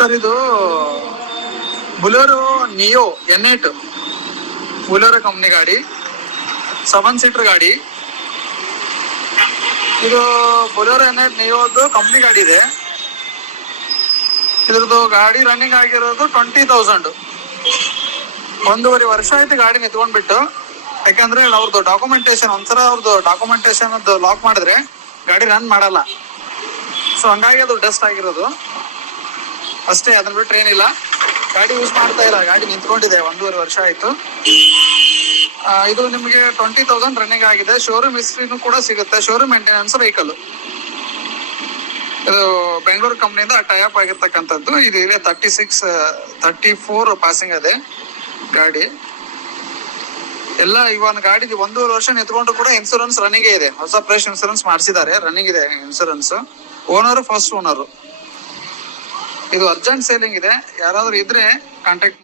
Sir ಇದು Bolero neo N8 Bolero company ಗಾಡಿ, 7 seater ಗಾಡಿ. ಇದು ಬುಲೋರೋ N8 ನಿಯೋದು ಕಂಪ್ನಿ ಗಾಡಿ ಇದೆ. ಇದ್ರದ್ದು ಗಾಡಿ ರನ್ನಿಂಗ್ ಆಗಿರೋದು 20,000. 1.5 ವರ್ಷ ಆಯ್ತು ಗಾಡಿ ನಿಂತ್ಕೊಂಡ್ಬಿಟ್ಟು. ಯಾಕಂದ್ರೆ ಅವ್ರದ್ದು ಡಾಕ್ಯುಮೆಂಟೇಶನ್ ಒಂದ್ಸಲ ಅವ್ರದ್ದು ಡಾಕ್ಯುಮೆಂಟೇಶನ್ ಲಾಕ್ ಮಾಡಿದ್ರೆ ಗಾಡಿ ರನ್ ಮಾಡಲ್ಲ. ಸೊ ಹಂಗಾಗಿ ಅದು ಡಸ್ಟ್ ಆಗಿರೋದು ಅಷ್ಟೇ, ಅದನ್ನ ಬಿಟ್ರೆ ಏನಿಲ್ಲ. ಗಾಡಿ ಯೂಸ್ ಮಾಡ್ತಾ ಇಲ್ಲ, ಗಾಡಿ ನಿಂತ್ಕೊಂಡಿದೆ 1.5 ವರ್ಷ ಆಯ್ತು. ಇದು ನಿಮಗೆ 20,000 ರನ್ನಿಂಗ್ ಆಗಿದೆ. ಶೋರೂಮ್ ಹಿಸ್ಟ್ರಿನೂ ಕೂಡ ಸಿಗುತ್ತೆ. ಶೋರೂಮ್ ಮೇಂಟೆನೆನ್ಸ್ ವೆಹಿಕಲ್ ಇದು ಬೆಂಗಳೂರು ಕಂಪ್ನಿಯಿಂದ ಟೈಅಪ್ ಆಗಿರ್ತಕ್ಕಂಥದ್ದು. ಇದು ಇದೆ 34 ಪಾಸಿಂಗ್ ಇದೆ ಗಾಡಿ ಎಲ್ಲ. ಇವಾಗ ಗಾಡಿ 1.5 ವರ್ಷ ನಿಂತ್ಕೊಂಡು ಕೂಡ ಇನ್ಸೂರೆನ್ಸ್ ರನ್ನಿಂಗ್ ಇದೆ. ಹೊಸ ಫ್ರೆಶ್ ಇನ್ಸೂರೆನ್ಸ್ ಮಾಡಿಸಿದ್ದಾರೆ, ರನ್ನಿಂಗ್ ಇದೆ ಇನ್ಸೂರೆನ್ಸ್. Owner first owner. ಇದು ಅರ್ಜೆಂಟ್ ಸೇಲಿಂಗ್ ಇದೆ, ಯಾರಾದ್ರೂ ಇದ್ರೆ ಕಾಂಟ್ಯಾಕ್ಟ್